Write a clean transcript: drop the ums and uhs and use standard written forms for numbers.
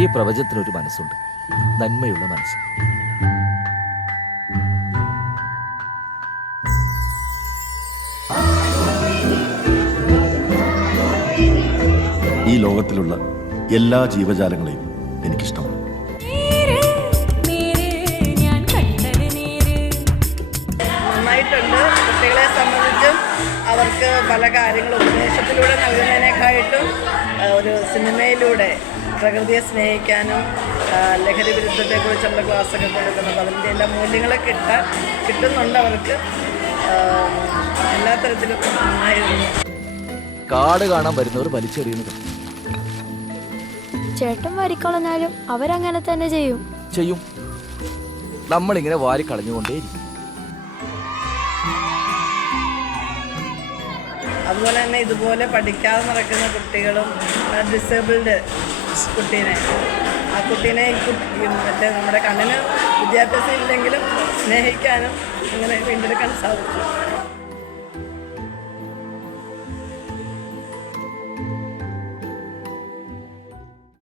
ഈ പ്രപഞ്ചത്തിനൊരു മനസ്സുണ്ട്, നന്മയുള്ള മനസ്സ്. ഈ ലോകത്തിലുള്ള എല്ലാ ജീവജാലങ്ങളെയും എനിക്കിഷ്ടമാണ്. നന്നായിട്ടുണ്ട്. കുട്ടികളെ സംബന്ധിച്ചും അവർക്ക് പല കാര്യങ്ങളും ഉപദേശത്തിലൂടെ നൽകുന്നതിനേക്കായിട്ടും ഒരു സിനിമയിലൂടെ പ്രകൃതിയെ സ്നേഹിക്കാനും ലഹരി വിരുദ്ധത്തെക്കുറിച്ചുള്ള ക്ലാസ്സൊക്കെ കൊടുക്കുന്നത്, അതിൻ്റെ എല്ലാ മൂല്യങ്ങളൊക്കെ കിട്ടുന്നുണ്ട് അവർക്ക്. എല്ലാ തരത്തിലും നന്നായിരുന്നു. കാട് കാണാൻ വരുന്നവർ വലിച്ചെറിയുന്നത് ചേട്ടൻ വാരിക്കളഞ്ഞാലും അവരങ്ങനെ തന്നെ ചെയ്യും. നമ്മളിങ്ങനെ വാരി കളഞ്ഞുകൊണ്ടേയിരിക്കും. അതുപോലെ തന്നെ ഇതുപോലെ പഠിക്കാതെ നടക്കുന്ന കുട്ടികളും ഡിസേബിൾഡ് ആ കുട്ടീനെ മറ്റേ നമ്മുടെ കണ്ണിന് വിദ്യാഭ്യാസം ഇല്ലെങ്കിലും സ്നേഹിക്കാനും അങ്ങനെ വീണ്ടെടുക്കാൻ സാധിച്ചു.